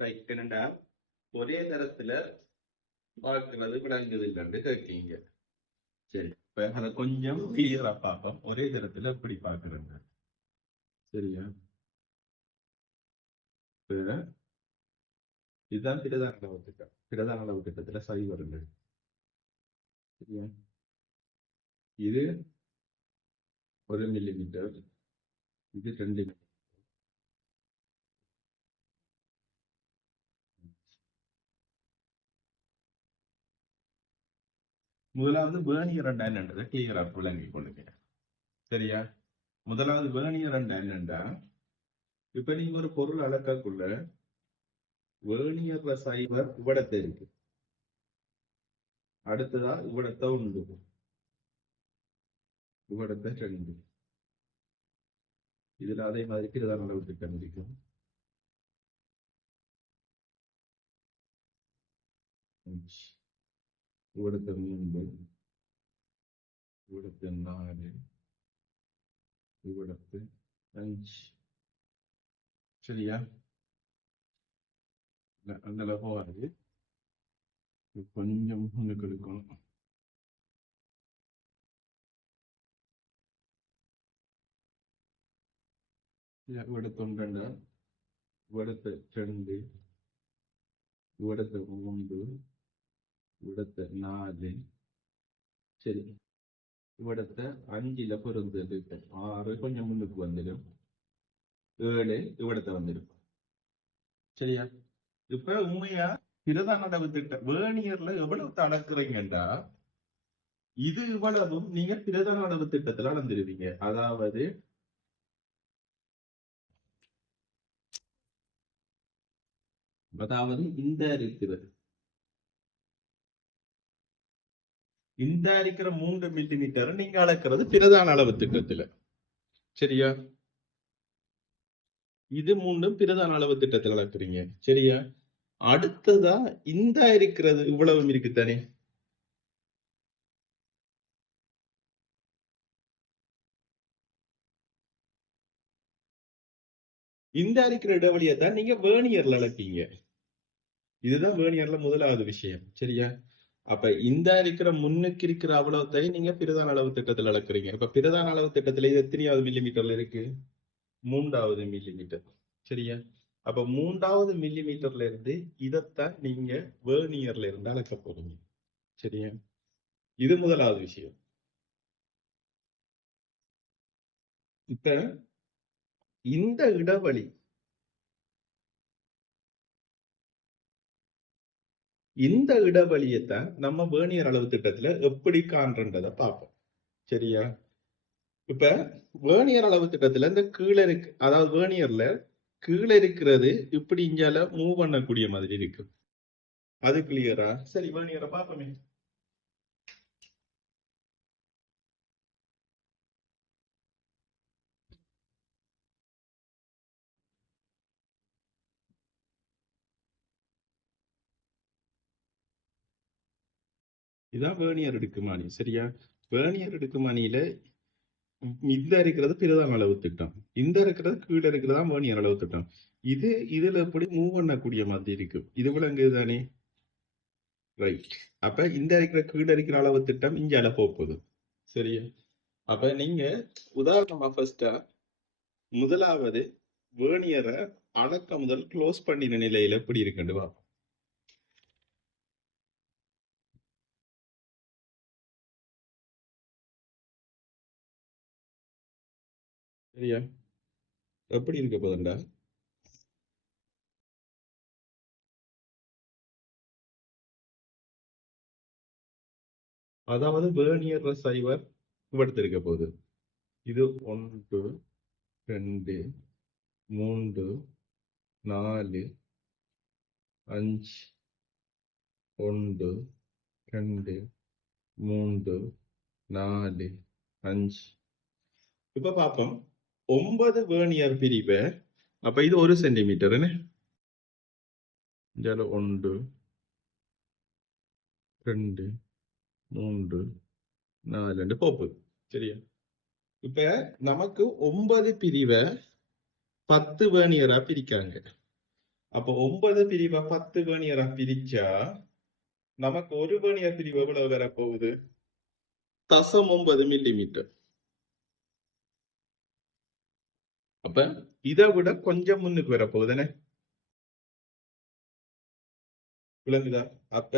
Right என்னடா ஒரே தரத்துல பார்க்கறது விளங்குது இல்லைன்னு கேட்கீங்க. சரி, இப்ப அதை கொஞ்சம் கிளியரா பார்ப்போம். ஒரே தரத்துல எப்படி பாக்குறேங்க? சரியா? இப்ப இதுதான் பிரதான அளவு திட்டம். பிரதான அளவு திட்டத்துல சரி வருங்க. சரியா? இது 1 மில்லிமீட்டர், இது 2 மில்லிமீட்டர். முதலாவது வேர்னியர் என்னன்றதை கிளியரா விளங்கி கொள்ளுங்க. சரியா? முதலாவது வேர்னியர் என்னண்டா, இப்ப நீங்க ஒரு பொருள் அளக்கக்குள்ள வேர்னியர்ல சைவர் இவ்வளத்தை இருக்கு, அடுத்ததா இவ்வளத்தை உண்டு, இவ்வளத்தை 2. இதுல அதே மாதிரி பிரதான அளவு திட்டம் இருக்கும். இவ்வளத்தை 3, இவ்வளத்தை 4, இவ்வளத்து 5. சரியா? அந்த போகாது, கொஞ்சம் முன்னுக்கு எடுக்கணும். இவ்வளத்து 1, இவ்வளத்து 2, இவ்வளத்து 3, இவ்வளத்து 4. சரி, இவ்வளத்த 5ல பொருந்தது 6, கொஞ்சம் முன்னுக்கு வந்துடும். 7 இவ்வளத்தை வந்துடும். சரியா? இப்ப உண்மையா பிரதான அளவு திட்டம் வேர்னியர்ல எவ்வளவு அளக்குறீங்கன்றா, இது இவ்வளவும் நீங்க பிரதான அளவு திட்டத்துல அளந்துருவீங்க. அதாவது அதாவது இந்த இருக்கிற 3 மில்லிமீட்டர் நீங்க அளக்கிறது பிரதான அளவு திட்டத்துல. சரியா? இது 3 பிரதான அளவு திட்டத்துல அளக்குறீங்க. சரியா? அடுத்ததா இந்த இருக்கிறது இவ்வளவும் இருக்கு தானே, இந்த இருக்கிற இடைவெளியை தான் நீங்க வேர்னியர்ல அளப்பீங்க. இதுதான் வேர்னியர்ல முதலாவது விஷயம். சரியா? அப்ப இந்த இருக்கிற முன்னுக்கு இருக்கிற அவ்வளவுத்தை நீங்க பிரதான அளவு திட்டத்தில் அளக்குறீங்க. இப்ப பிரதான அளவு திட்டத்துல இது எத்தனையாவது மில்லிமீட்டர்ல இருக்கு? 3வது மில்லிமீட்டர். சரியா? அப்ப 3வது மில்லிமீட்டர்ல இருந்து இதைத்தான் நீங்க வேர்னியர்ல இருந்து அளக்க போறீங்க. சரியா? இது முதலாவது விஷயம். இப்ப இந்த இடைவெளி, இந்த இடைவெளியைத்தான் நம்ம வேர்னியர் அளவு திட்டத்துல எப்படி காண்றன்றதை பார்ப்போம். சரியா? இப்ப வேர்னியர் அளவு திட்டத்துல இந்த கீழே இருக்கு, அதாவது வேர்னியர்ல கீழே இருக்கிறது இப்படி இஞ்சால மூவ் பண்ணக்கூடிய மாதிரி இருக்கு. அது கிளியரா? சரி, வேர்னியரை பார்ப்போமே. இதான் வேர்னியர் எடுக்குமானி. சரியா? வேர்னியர் எடுக்குமானியில இந்த இருக்கிறது பிரதான அளவு திட்டம், இந்த இருக்கிறது கீழே இருக்கிறதா வேர்னியர் அளவு திட்டம். இது இதுல எப்படி மூவ் பண்ணக்கூடிய மாதிரி இருக்கு. இது விளங்குது தானே? ரைட். அப்ப இந்த இருக்கிற கீழே இருக்கிற அளவு திட்டம் இஞ்சால போகுது. சரியா? அப்ப நீங்க உதாரணமா ஃபர்ஸ்டா முதலாவது வேர்னியரை அடக்க முதல் க்ளோஸ் பண்ணின நிலையில எப்படி இருக்குன்னு பார்ப்போம். சரியா? எப்படி இருக்க போதுண்டா, அதாவது வேர்னியர் சைவர் இவ்வளத்து இருக்க போகுது. இது 1, 2, 3, 4, 5, 1, 2, 3, 4, 5. இப்ப பார்ப்போம் 9 வேர்னியர் பிரிவை. அப்ப இது 1 சென்டிமீட்டர். 1, 2, 3, 4 போப்பு. சரியா? இப்ப நமக்கு 9 பிரிவை 10 வேர்னியரா பிரிக்காங்க. அப்போ 9 பிரிவை 10 வேர்னியரா பிரிச்சா நமக்கு ஒரு வேர்னியர் பிரிவு எவ்வளவு வரப்போகுது? 0.9 மில்லிமீட்டர். அப்ப இதை விட கொஞ்சம் முன்னுக்கு வரப்போகுதுன்னு விளங்குதா? அப்ப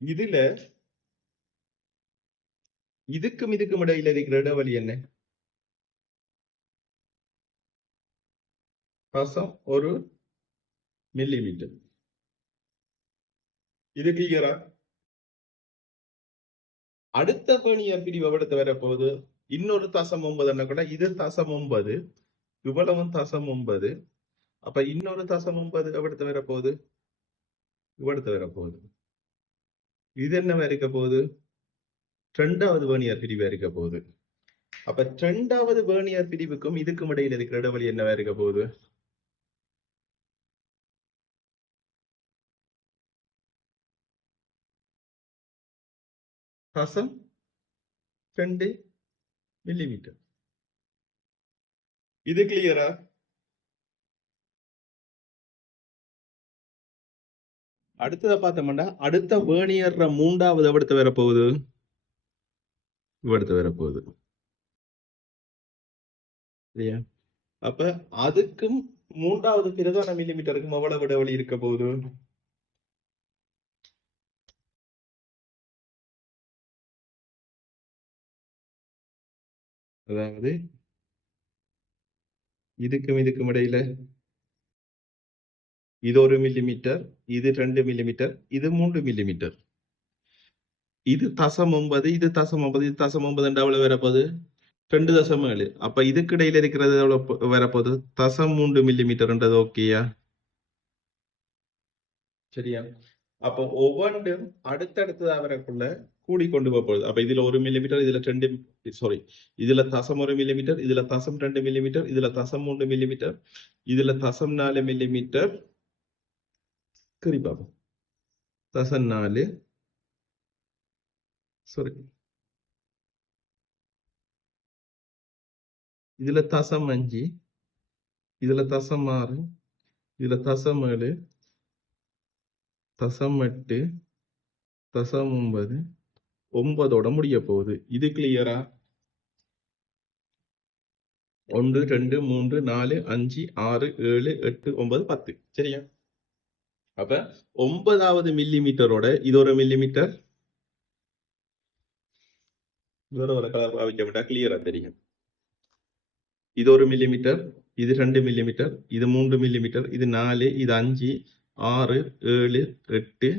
இதுல இதுக்கும் இதுக்கும் இடையில இருக்கிற இடைவெளி என்ன? 1 மில்லிமீட்டர். இது கிளியரா? அடுத்த வேர்னியர் பிரிவு எவ்வளவு வரப்போகுது? இன்னொரு 0.9 கூட இது 0.9, இவ்வளவும் 0.9. அப்ப இன்னொரு 0.9 எவ்வளவு வரப்போகுது? இவ்வளவு வரப்போகுது. இது என்ன இருக்க போகுது? 2வது வேர்னியர் பிரிவு இருக்க போகுது. அப்ப 2வது வேர்னியர் பிரிவுக்கும் இதுக்கும் இடையில இருக்கிற இடைவெளி என்னவா இருக்க போகுது? 0.2 மில்லிமீட்டர். இது கிளியரா? அடுத்ததை பார்த்தோம்னா அடுத்த வேர்னியர் 3வது எவ்வளவு வரப்போகுது? இவ்வளவு வரப்போகுது. சரியா? அப்ப அதுக்கும் 3வது பிரதான மில்லிமீட்டருக்கும் எவ்வளவு இடைவெளி இருக்க போகுது? அதாவது இதுக்கும் இடையில இது 1 மில்லிமீட்டர், இது 2 மில்லிமீட்டர், இது 3 மில்லிமீட்டர். இது 0.9, இது 0.9, இது 0.9 எவ்வளவு வரப்போகுது? 2.7. அப்ப இதுக்கு இடையில இருக்கிறது எவ்வளவு வரப்போகுது? 0.3 மில்லிமீட்டர்ன்றது ஓகேயா? சரியா? அப்போ ஒவ்வொன்றும் அடுத்தடுத்ததா வரக்குள்ள கூடி கொண்டு போகுது. அப்ப இதுல 1 மில்லிமீட்டர், இதுல 2, சாரி, இதுல 0.1 மில்லிமீட்டர், இதுல 0.2 மில்லிமீட்டர், இதுல 0.3 மில்லிமீட்டர், இதுல 0.4 மில்லிமீட்டர். சரி பாப்போம். 0.4, சாரி, இதுல 0.5, இதுல 0.6, இதுல 0.7, 0.8, 0.9, 9ஓட முடிய போகுது. இது கிளியரா? 1, 2, 3, 4, 5, 6, 7, 8, 9, 10. சரியா? அப்ப 9வது மில்லிமீட்டரோட இது 1 மில்லிமீட்டர், வேற ஒரு கலர் பாவிக்க விட்டா கிளியரா தெரியும். இது 1 மில்லிமீட்டர், இது 2 மில்லிமீட்டர், இது 3 மில்லிமீட்டர், இது 4, இது 5, 6, 7, 8,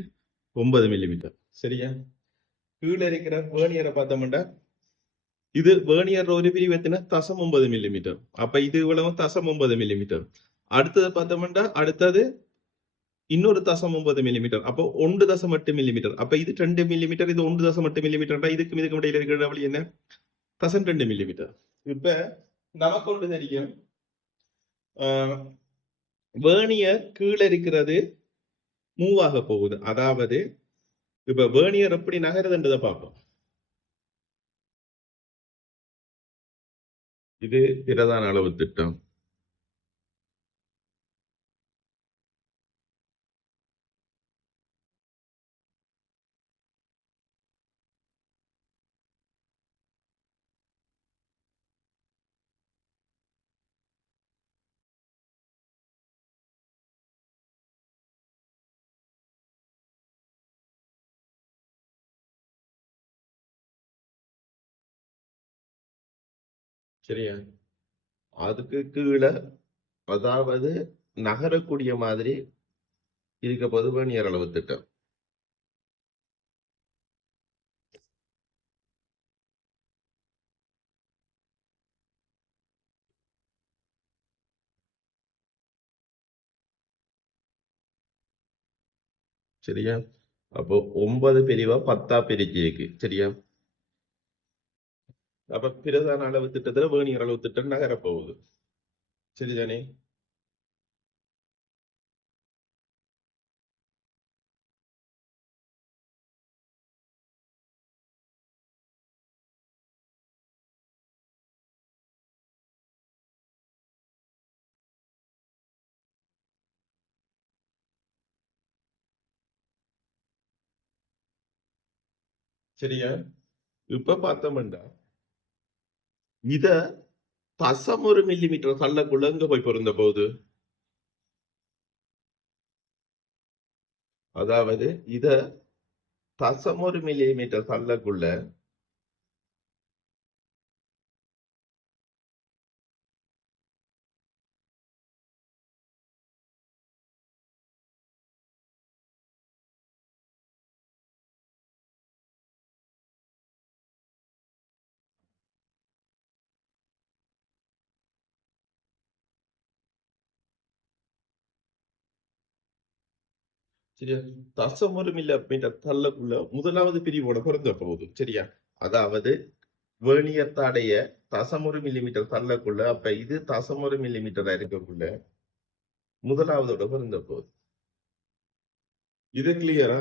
9 மில்லிமீட்டர். சரியா? கீழே இருக்கிற வேர்னியரை பார்த்தோம்னா இது வேர்னியர் ஒரு பிரிவு எத்தனை? 0.9 மில்லிமீட்டர். அப்ப இது இவ்வளவு 0.9 மில்லிமீட்டர். அடுத்தது பார்த்தோம்னா அடுத்தது இன்னொரு 0.9 மில்லிமீட்டர். அப்போ 1.8 மில்லிமீட்டர். அப்ப இது 2 மில்லிமீட்டர், இது 1.8 மில்லிமீட்டர். இதுக்கும் இடையில இருக்கிற இடைவெளி என்ன? 0.2 மில்லிமீட்டர். இப்ப நமக்கு ஒன்று தெரியும், வேர்னியர் கீழே இருக்கிறது மூவ் ஆக போகுது. அதாவது இப்ப வேர்னியர் எப்படி நகருதுன்றதை பார்ப்போம். இது பிரதான அளவு திட்டம். சரியா? அதுக்கு கீழே அதாவது நகரக்கூடிய மாதிரி இருக்க போது வேர்னியர் அளவு திட்டம். சரியா? அப்போ 9 பிரிவா 10ஆ பிரிச்சிருக்கு. சரியா? அப்ப பிரதான அளவு திட்டத்துல வேர்னியர் அளவு திட்டம் நகரப்போகுது. சரிதானே? சரியா? இப்ப பார்த்தோம்னா இத தசம் ஒரு மில்லிமீட்டர் தள்ளக்குள்ள எங்க போய் பொருந்த போகுது? அதாவது இத தசம் ஒரு மில்லிமீட்டர் தள்ளக்குள்ள சரியா? தசம் ஒரு மில்லிமீட்டர் தள்ளக்குள்ள முதலாவது பிரிவோட பொருந்த போகுது. சரியா? அதாவது வேர்னியர் தாடைய தசம் ஒரு மில்லிமீட்டர் தள்ளக்குள்ள அப்ப இது தசம் ஒரு மில்லிமீட்டரா இருக்கக்குள்ள முதலாவதோட பொருந்த போகுது. இது கிளியரா?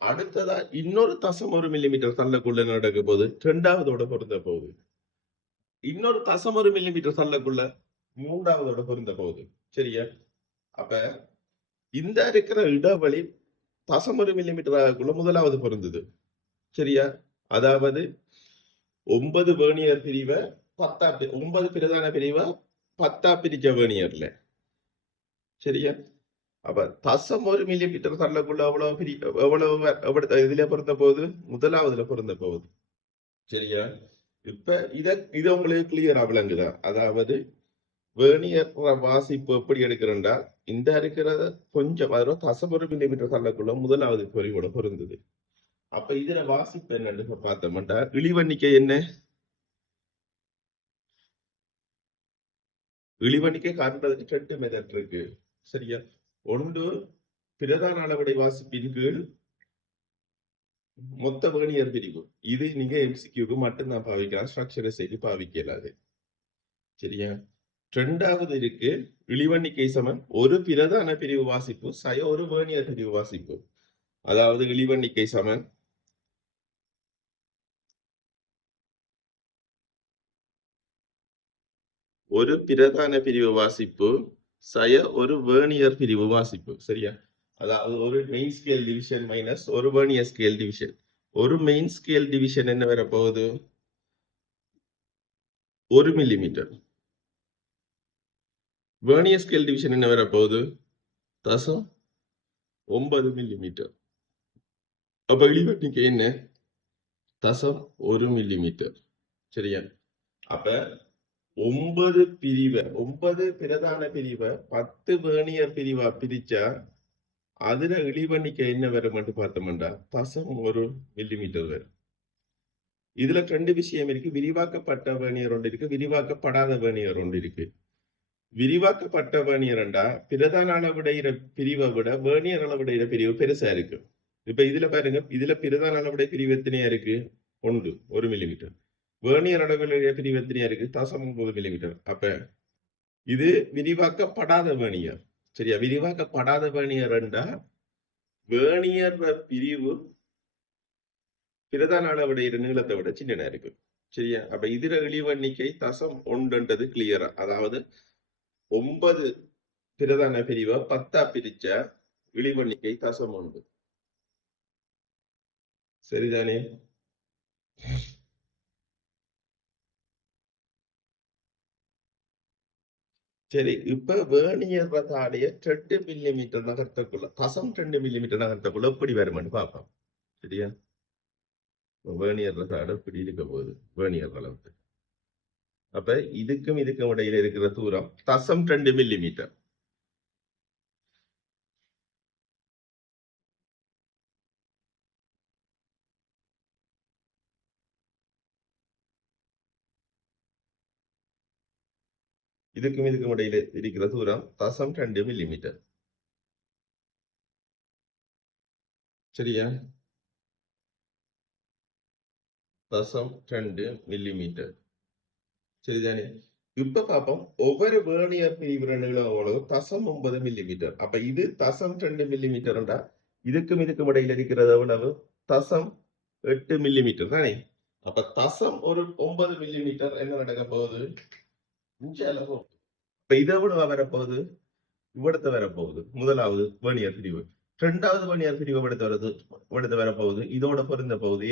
அடுத்ததா இன்னொரு தசம் ஒரு மில்லிமீட்டர் தள்ளக்குள்ள நடக்க போகுது. இரண்டாவதோட பொருந்த போகுது. இன்னொரு தசம் ஒரு மில்லிமீட்டர் தள்ளக்குள்ள மூன்றாவதோட பொருந்த போகுது. சரியா? அப்ப இந்த இருக்கிற இடைவெளி தசம் ஒரு மில்லிமீட்டர் ஆகக்குள்ள முதலாவது பொருந்தது. சரியா? அதாவது 9 வேர்னியர் பிரிவை 9 பிரதான பிரிவை 10 பிரிச்ச வேர்னியர்ல. சரியா? அப்ப தசம் ஒரு மில்லிமீட்டர் தள்ளக்குள்ள எவ்வளவு இதுல பொருந்த போகுது? முதலாவதுல பொருந்த போகுது. சரியா? இப்ப இத உங்களுக்கு கிளியரா விளங்குதா? அதாவது வேர்னியர் வாசிப்பு எப்படி எடுக்கிறேன்டா இந்த இருக்கிறத கொஞ்சம் அதாவது தசம் ஒரு மில்லிமீட்டர் தள்ளக்குள்ள முதலாவது பொறிவோட பொருந்தது. அப்ப இதுல வாசிப்பு என்னன்னு பார்த்தோம்டா இழிவெண்ணிக்கை என்ன? இழிவெண்ணிக்கை காண்பதற்கு 2 மெத்தட் இருக்கு. சரியா? ஒன்று பிரதான அளவடை வாசிப்பின் கீழ் மொத்த வேர்னியர் பிரிவு. இது நீங்க எம்சிக்யூக்கு மட்டும்தான் பாவிக்கலாம், ஸ்ட்ரக்சரை செய்து பாவிக்கலாது. சரியா? இரண்டாவது இருக்கு இழிவெண்ணிக்கை சமன் ஒரு பிரதான பிரிவு வாசிப்பு சய ஒரு வேர்னியர் பிரிவு வாசிப்பு. அதாவது இழிவெண்ணிக்கை சமன் ஒரு பிரதான பிரிவு வாசிப்பு சய ஒரு வேர்னியர் பிரிவு வாசிப்பு. சரியா? அதாவது ஒரு மெயின் ஸ்கேல் டிவிஷன் மைனஸ் ஒரு வேர்னியர் ஸ்கேல் டிவிஷன். ஒரு மெயின் ஸ்கேல் டிவிஷன் என்ன வர போகுது? 1 மில்லிமீட்டர். வேர்னியர் ஸ்கேல் டிவிஷன் என்ன வர போகுது? தசம் 9 மில்லிமீட்டர். அப்ப இழிவெண்ணிக்கை என்ன? தசம் 1 மில்லிமீட்டர். சரியா? அப்ப 9 பிரதான பிரிவை 10 வேர்னியர் பிரிவா பிரிச்சா அதுல இழிவெண்ணிக்கை என்ன வரும் பார்த்தோம்டா தசம் 1 மில்லிமீட்டர் வரும். இதுல 2 விஷயம் இருக்கு. விரிவாக்கப்பட்ட வேர்னியர் ஒன்று இருக்கு, விரிவாக்கப்படாத வேர்னியர் ஒன்று இருக்கு. விரிவாக்கப்பட்ட வேர்னியர்ண்டா பிரதான அளவுடைய பிரிவை விட வேர்னியர் அளவுடைய பிரிவு பெருசா இருக்கு. இப்ப இதுல பாருங்க, இதுல பிரதான அளவுடைய பிரிவு எத்தனையா இருக்கு? 1 மில்லிமீட்டர். வேர்னியர் அளவுடைய பிரிவு எத்தனையா இருக்கு? தசம் 9 மில்லிமீட்டர். அப்ப இது விரிவாக்கப்படாத வேர்னியர். சரியா? விரிவாக்கப்படாத வேர்னியர்ண்டா வேர்னியர் பிரிவு பிரதான அளவுடைய நீளத்தை விட சின்னனா இருக்கு. சரியா? அப்ப இதுல இழிவெண்ணிக்கை தசம் 1ன்றது கிளியரா. அதாவது 9 பிரதான பிரிவை 10 பிரிச்ச இழிவெண்ணிக்கை தசம் 1. சரிதானே? சரி, இப்ப வேர்னியர் தாடைய 2 மில்லிமீட்டர் நகர்த்தக்குள்ள தசம் 2 மில்லிமீட்டர் நகர்த்தக்குள்ள எப்படி வருமானு பார்ப்போம். சரியா? வேர்னியர் தாட இப்படி இருக்க போகுது வேர்னியர் அளவுக்கு. அப்ப இதுக்கும் இடையில இருக்கிற தூரம் தசம் 2 மில்லிமீட்டர். இதுக்கும் இடையில இருக்கிற தூரம் தசம் 2 மில்லிமீட்டர். சரியா? தசம் 2 மில்லிமீட்டர். சரிதானே? இப்ப பார்ப்போம் ஒவ்வொரு வேர்னியர் பிரிவு நீளம் தசம் 9 மில்லிமீட்டர். அப்ப இது தசம் 2 மில்லிமீட்டர்டா இதுக்கும் இடையில இருக்கிறது எவ்வளவு? தசம் 8 மில்லிமீட்டர் தானே? அப்ப தசம் ஒரு 9 மில்லிமீட்டர் என்ன நடக்க போகுது? இன்ச் அளவு. இப்ப இதை விட வரப்போகுது இவ்வளத்தை வரப்போகுது முதலாவது வேர்னியர் பிரிவு. ரெண்டாவது வேர்னியர் பிரிவு எடுத்து வரப்போகுது. இதோட பொருந்த போகுது.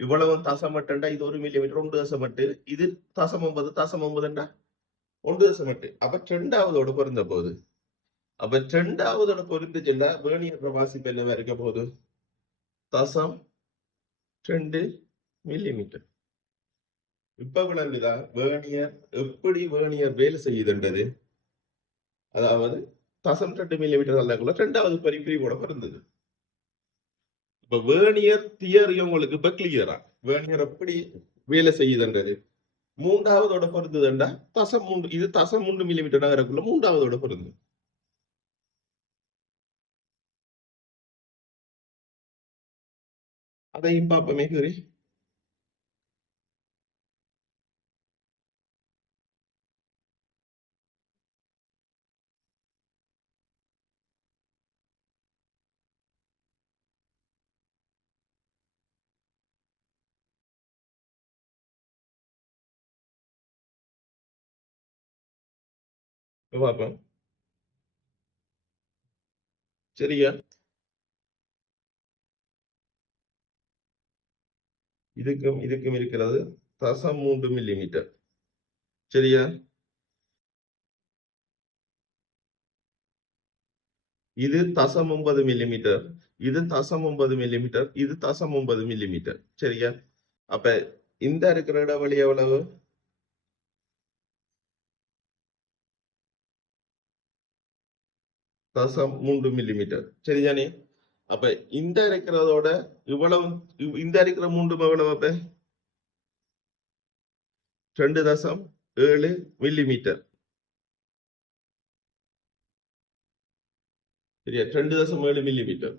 இவ்வளவு தசமட்டுண்டா இது 1 மில்லிமீட்டர் 1 தசமட்டு. இது தசம் 9 1 தசமட்டு. அப்ப ரெண்டாவதோட பொருந்த போகுது. அப்ப ரெண்டாவதோட பொருந்துச்சுன்னா வேர்னியர் வாசிப்பு என்ன இருக்க போகுது? தசம் 2 மில்லிமீட்டர். இப்ப விளங்குதா வேர்னியர் எப்படி வேர்னியர் வேலை செய்யுதுன்றது? அதாவது தசம் 2 மில்லிமீட்டர் அல்லக்குள்ள ரெண்டாவது பிரிவோட பொருந்தது. இப்ப வேர்னியர் தியரி உங்களுக்கு இப்ப கிளியரா வேர்னியர் எப்படி வேலை செய்யுதுன்றது. மூன்றாவதோட பொருந்துதுண்டா தசம் 3, இது தசம் 3 மில்லிமீட்டர் நகரக்குள்ள மூன்றாவதோட பொருந்து. அதையும் பார்ப்போமே சரி. பார்ப்போம் சரியா. இதுக்கும் இதுக்கும் இருக்கிறது தசம் 3 மில்லிமீட்டர் சரியா. இது தசம் 9 மில்லிமீட்டர், இது தசம் 9 மில்லிமீட்டர், இது தசம் 9 மில்லிமீட்டர் சரியா. அப்ப இந்த இருக்கிற இடைவெளி எவ்வளவு? தசம் 3 மில்லிமீட்டர் சரிதானே. அப்ப இந்த இருக்கிறதோட இவ்வளவு இந்த இருக்கிற 3 எவ்வளவு? அப்ப 2.7 மில்லிமீட்டர் சரியா. 2.7 மில்லிமீட்டர்.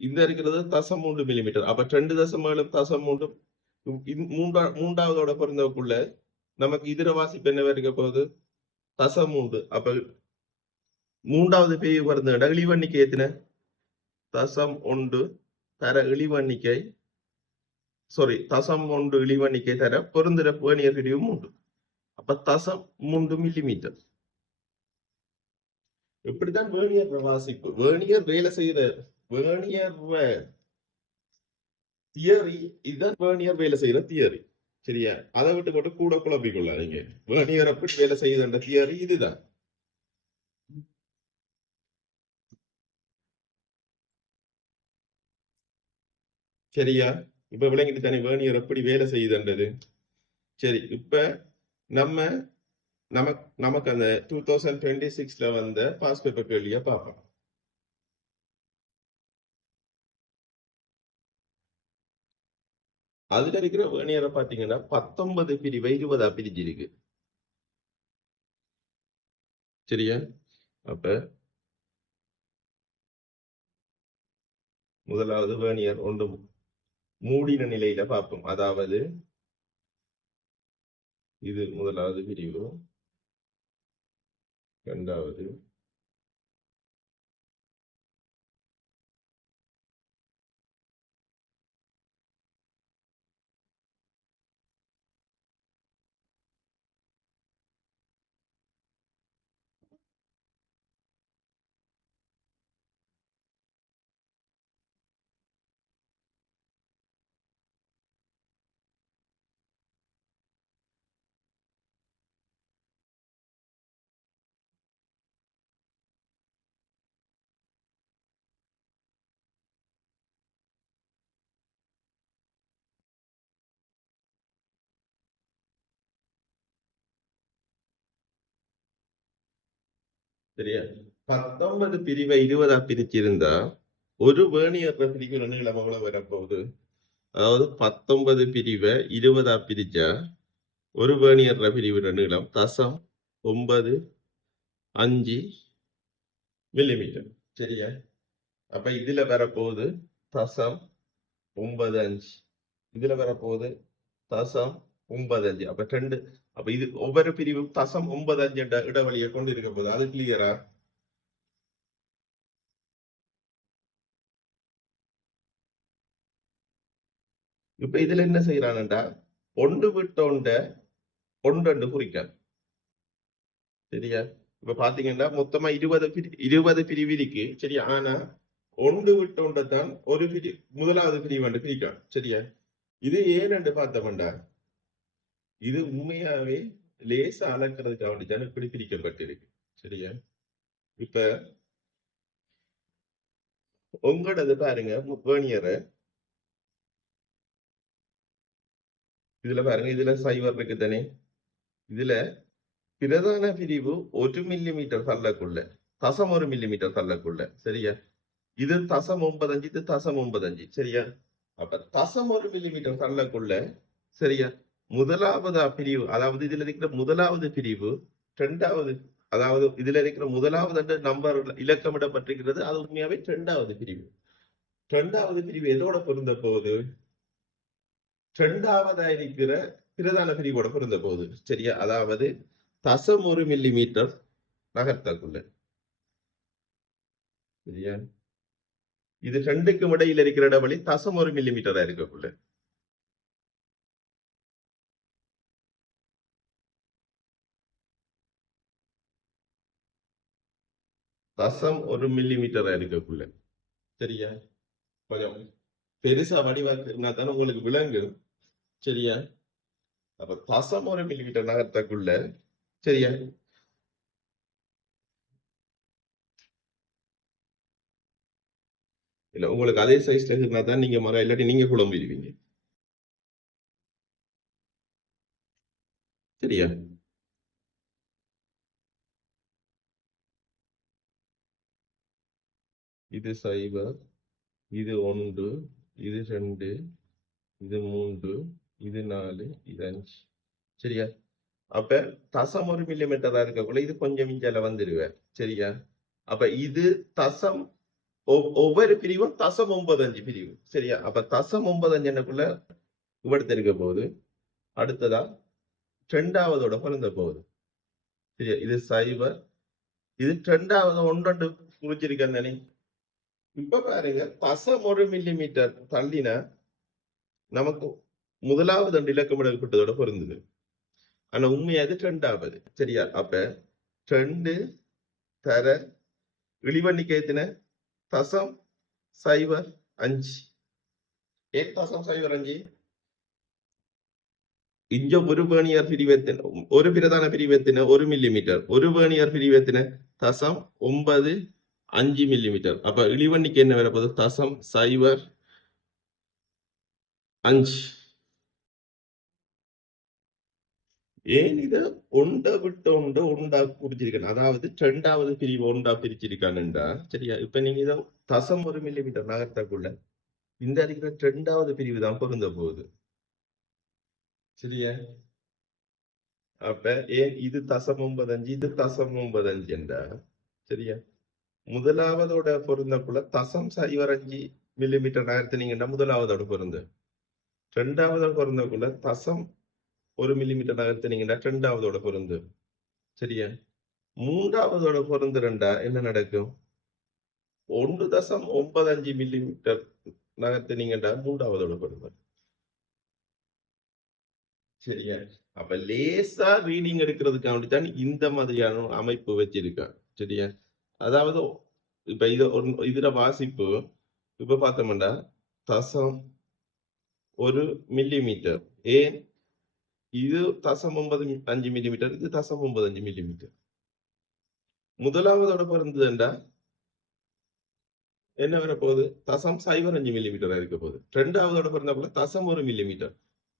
இந்த இருக்கிறது தசம் 3 மில்லிமீட்டர். அப்ப 2.7 தசம் 3 மூன்றாவதோட பிறந்தவக்குள்ள நமக்கு இதர வாசிப்பு என்ன இருக்க போகுது? தசம் 3. அப்ப மூன்றாவது பிரிவு பிறந்த இழிவண்ணிக்கை எத்தனை? தசம் 1 தர இழிவண்ணிக்கை தசம் 1 இழிவண்ணிக்கை தர பொருந்துற வேர்னியர் பிரிவு 3. அப்ப தசம் 3 மில்லிமீட்டர். இப்படித்தான் வேர்னியர் வாசிப்பு வேர்னியர் வேலை செய்யற வேர்னியர் தியரி. இதுதான் வேர்னியர் வேலை செய்யற தியரி சரியா. அதை விட்டு போட்டு கூட குழப்பிக் கொள்ளாதீங்க. வேர்னியர் எப்படி வேலை செய்யுதுன்ற தியரி இதுதான் சரியா. இப்ப விளங்கிட்டு தானே வேர்னியர் எப்படி வேலை செய்யுதுன்றது. சரி, இப்ப நம்ம நமக்கு அந்த 2026ல வந்த பாஸ் பேப்பர் கேள்வியை பார்ப்போம். அதுல இருக்கிற வேர்னியரை பாத்தீங்கன்னா 19 பிரிவை 20 பிரிஞ்சிருக்கு சரியா. அப்ப முதலாவது வேர்னியர் ஒன்று மூடின நிலையில பார்ப்போம். அதாவது இது முதலாவது பிரிவு, இரண்டாவது, சரியா. 19 பிரிவை 20 பிரிச்சிருந்தா ஒரு வேர்னியர் பிரிக்கிற நீளம் எவ்வளவு வரப்போகுது? அதாவது 19 பிரிவை 20 பிரிச்சா ஒரு வேர்னியர் பிரிவிட நீளம் தசம் 9.5 மில்லிமீட்டர் சரியா. அப்ப இதுல வரப்போகுது தசம் 9.5, இதுல வரப்போகுது தசம் 9.5. அப்ப ரெண்டு, அப்ப இது ஒவ்வொரு பிரிவும் தசம் 9.5 இடைவெளியை கொண்டு இருக்க போகுது. அது கிளியரா? இப்ப இதுல என்ன செய்யறான்டா ஒன்று விட்டோண்ட ஒன்று குறிக்க சரியா. இப்ப பாத்தீங்கன்னா மொத்தமா 20 பிரிவு இருக்கு சரியா. ஆனா ஒன்று விட்டு ஒன்றைத்தான் ஒரு முதலாவது பிரிவு என்று பிரிக்கலாம். சரியா? இது ஏன் என்று பார்த்தோம்டா, இது உண்மையாவே லேசா அளக்கிறதுக்கு வேண்டித்தான் இப்படி பிரிக்கப்பட்டிருக்கு. சரியா? இப்ப உங்களோடது பாருங்க, வேர்னியரை இதுல பாருங்க, இதுல சைவர் இருக்கு தானே. இதுல பிரதான பிரிவு 1 மில்லிமீட்டர் தள்ளக்குள்ள, தசம் 1 மில்லிமீட்டர் தள்ளக்குள்ள. சரியா? இது தசம் 95, இது தசம் 95. சரியா? அப்ப தசம் 1 மில்லிமீட்டர் தள்ளக்குள்ள, சரியா, முதலாவது பிரிவு, அதாவது இதுல இருக்கிற முதலாவது பிரிவு இரண்டாவது, அதாவது இதுல இருக்கிற முதலாவது நம்பர் இலக்கமிடப்பட்டிருக்கிறது, அது உண்மையாவே இரண்டாவது பிரிவு. இரண்டாவது பிரிவு எதோட பொருந்த போகுது? இரண்டாவதா இருக்கிற பிரதான பிரிவோட பொருந்த போகுது. சரியா? அதாவது தசம் 1 மில்லிமீட்டர் நகர்த்தக்குள்ள. சரியா? இது ரெண்டுக்கும் இடையில இருக்கிற இடைவெளி தசம் 1 மில்லிமீட்டரா இருக்கக்குள்ள. தசம் 1 மில்லிமீட்டரா இருக்கக்குள்ள. சரியா? கொஞ்சம் பெருசா வடிவாக்குனா தானே உங்களுக்கு விளங்கு. சரியா? அப்ப தசம் 1 மில்லிமீட்டர் நகர்த்தக்குள்ள. சரியா? இல்ல, உங்களுக்கு அதே சைஸ்ல இருந்தா தான் நீங்க மரம், இல்லாட்டி நீங்க குழம்பிடுவீங்க. சரியா? இது சைபர், இது 1, இது 2, இது 3, இது 4, இது 5. சரியா? அப்ப தசம் 1 மில்லிமீட்டரா இருக்கக்குள்ள இது கொஞ்சம் இஞ்சால வந்துருவேன். சரியா? அப்ப இது தசம், ஒவ்வொரு பிரிவும் தசம் 95 பிரிவு. சரியா? அப்ப தசம் 95 என்னக்குள்ள இவ்வளவு இருக்க போகுது. அடுத்ததா இரண்டாவதோட பிறந்த போகுது. சரியா? இது சைபர், இது இரண்டாவது ஒன்றொன்று குறிச்சிருக்கேன் தானே. இப்ப பாருங்க, தசம் 1 மில்லிமீட்டர் தள்ளினா நமக்கு முதலாவது இலக்கமிடப்பட்டதோட பொருந்தது. ஆனா உண்மையாது இரண்டாவது. சரியா? அப்ப 2 தர இழிவண்ணிக்கு எத்தனை? தசம் 05. ஏன் தசம் 05? இங்க ஒரு வேர்னியர் பிரிவத்தின, ஒரு பிரதான பிரிவத்தின 1 மில்லிமீட்டர், ஒரு வேர்னியர் பிரிவத்தின தசம் 95 மில்லிமீட்டர். அப்ப இழிவண்ணிக்கு என்ன வரப்போகுது? தசம் 05. ஏன் இத ஒண்டா விட்டு ஒண்டா பிரிச்சிருக்கேன், அதாவது இரண்டாவது பிரிவு ஒண்டா பிரிச்சிருக்கானுண்டா. சரியா? இப்ப நீங்க இதை தசம் 1 மில்லிமீட்டர் நகர்த்தக்குள்ள இந்த இருக்கிற இரண்டாவது பிரிவு தான் பொருந்த போகுது. சரியா? அப்ப ஏன் இது தசம் 95, இது தசம் 95 என்றா. சரியா? முதலாவதோட பொருந்தக்குள்ள தசம் 05 மில்லிமீட்டர் நகர்த்தினீங்கன்னா முதலாவதோட பொருந்து. இரண்டாவதோட பொருந்தக்குள்ள தசம் 1 மில்லிமீட்டர் நகர்த்தினீங்கன்னா இரண்டாவதோட பொருந்து. சரியா? மூன்றாவதோட பொருந்துறண்டா என்ன நடக்கும்? 1.95 மில்லிமீட்டர் நகர்த்தினீங்கன்னா மூன்றாவதோட பொருந்து. சரியா? அப்ப லேசா ரீடிங் எடுக்கிறதுக்காக இந்த மாதிரியான அமைப்பு வச்சிருக்கா. சரியா? அதாவது இப்ப இதுல வாசிப்பு இப்ப பார்த்தோம்டா தசம் 1 மில்லிமீட்டர். ஏன் இது தசம் 95 மில்லிமீட்டர், இது தசம் 95 மில்லிமீட்டர். முதலாவதோட பொருந்ததுண்டா என்ன வரப்போகுது? தசம் 05 மில்லிமீட்டரா இருக்க போகுது. இரண்டாவதோட பொருந்தாக்குள்ள தசம் 1 மில்லிமீட்டர்.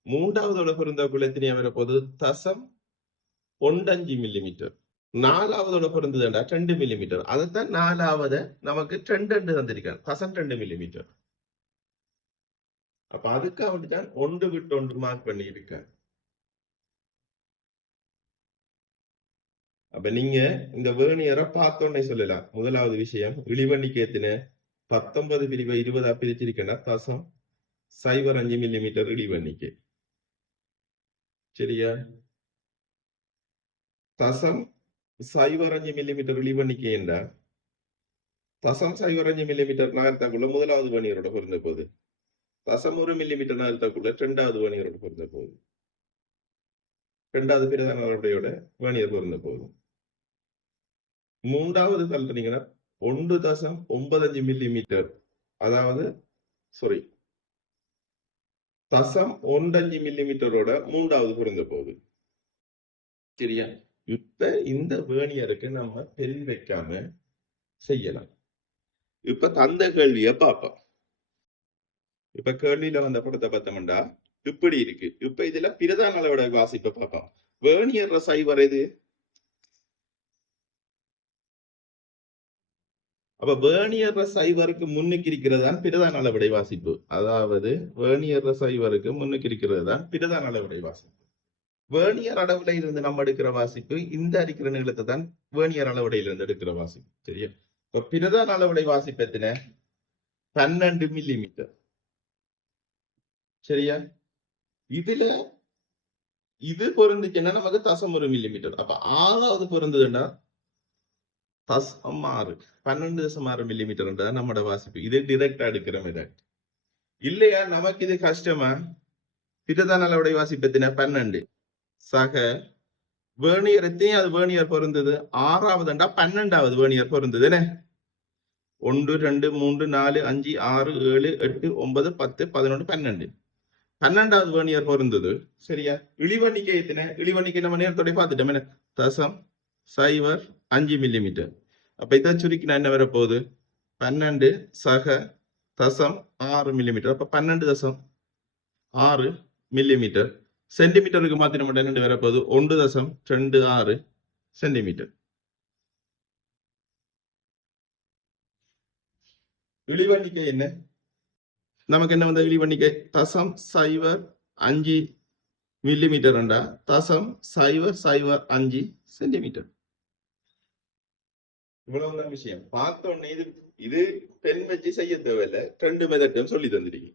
மூன்றாவதோட பொருந்தாக்குள்ள எத்தனையா வரப்போகுது? தசம் 15 மில்லிமீட்டர். நாலாவதோட பொருந்ததுண்டா 2 மில்லிமீட்டர். அதைத்தான் நாலாவத நமக்கு 2 தந்திருக்காங்க, தசம் 2 மில்லிமீட்டர். அப்ப அதுக்காக தான் ஒன்று விட்டு ஒன்று மார்க் பண்ணி இருக்கேன். அப்ப நீங்க இந்த வேர்னியரை பார்த்தோன்னே சொல்லலாம். முதலாவது விஷயம், இழிவண்ணிக்கு எத்தனை? 19 பிரிவை 20 பிரிச்சிருக்கேன்னா தசம் 05 மில்லிமீட்டர் இழிவண்ணிக்கு. சரியா? தசம் 05 மில்லிமீட்டர் இழிவண்ணிக்கு என்றா தசம் 05 மில்லிமீட்டர் நகர்த்தாக்குள்ள முதலாவது வேர்னியரோட பொருந்த போகுது. தசம் 1 மில்லிமீட்டர் நகர்த்தாக்குள்ள இரண்டாவது வேர்னியரோட பொருந்த போகுது. இரண்டாவது பிரதான வேர்னியர் பொருந்த போகுது. மூன்றாவது தள்ளுறீங்கன்னா 1.95 மில்லிமீட்டர், அதாவது சாரி 0.15 மில்லிமீட்டரோட மூன்றாவது பொருந்த போகுது. சரியா? இப்ப இந்த வேர்னியருக்கு நம்ம பெல் வைக்காம செய்யலாம். இப்ப தந்த கேள்விய பார்ப்போம். இப்ப கேள்வியில வந்த படத்தை பார்த்தோம்டா இப்படி இருக்கு. இப்ப இதுல பிரதான அளவோட வாசிப்பை பார்ப்போம். வேர்னியர் சைவர் எது? அப்ப வேர்னியர் சைவருக்கு முன்னுக்கு இருக்கிறது தான் பிரதான அளவுடை வாசிப்பு. அதாவது வேர்னியர் சைவருக்கு முன்னுக்கு இருக்கிறது தான் பிரதான அளவுடை வாசிப்பு. வேர்னியர் அளவுல இருந்து நம்ம எடுக்கிற வாசிப்பு இந்த அடிக்கிற நீளத்தை தான் வேர்னியர் அளவுடையில இருந்து எடுக்கிற வாசிப்பு. சரியா? இப்ப பிரதான அளவுடை வாசிப்பு எத்தனை? 12 மில்லிமீட்டர். சரியா? இதுல இது பொருந்துச்சுன்னா நமக்கு 0.1 மில்லிமீட்டர். அப்ப 6வது பொருந்ததுன்னா 0.6 12.6 மில்லிமீட்டர் நம்மட வாசிப்பு. இது டிரெக்டா எடுக்கிற மெத்தட். இல்லையா நமக்கு இது கஷ்டமா? பிரதான அளவுடைய வாசிப்பு எத்தனை? 12. சக வேர்னியர் எத்தையும் அது வேர்னியர் பொருந்தது 6வதுண்டா 12வது வேர்னியர் பொருந்தது என்ன? 1 2 3 4 5 6 7 8 9 10 11 12. 12வது வேர்னியர் பொருந்தது. சரியா? இழிவண்ணிக்கை எத்தனை? இழிவண்ணிக்கை நம்ம நேரத்தோட பார்த்துட்டோம் என்ன? 0.05 மில்லிமீட்டர். அப்ப இதை சுருக்கினா என்ன வரப்போகுது? 12 சக 0.6 மில்லிமீட்டர். அப்ப 12.6 மில்லிமீட்டர். சென்டிமீட்டருக்கு மாத்தின மட்டும் என்ன வரப்போகுது? 1.26 சென்டிமீட்டர். இழிவண்ணிக்கை என்ன? நமக்கு என்ன வந்த இழிவண்ணிக்கை? 0.05 மில்லிமீட்டர் 0.005 சென்டிமீட்டர். இவ்வளவுதான் விஷயம். பார்த்தோன்னே இது பெண் வச்சு செய்ய தேவையில்லை. 2 மெத்தட்டும் சொல்லி தந்துட்டீங்க.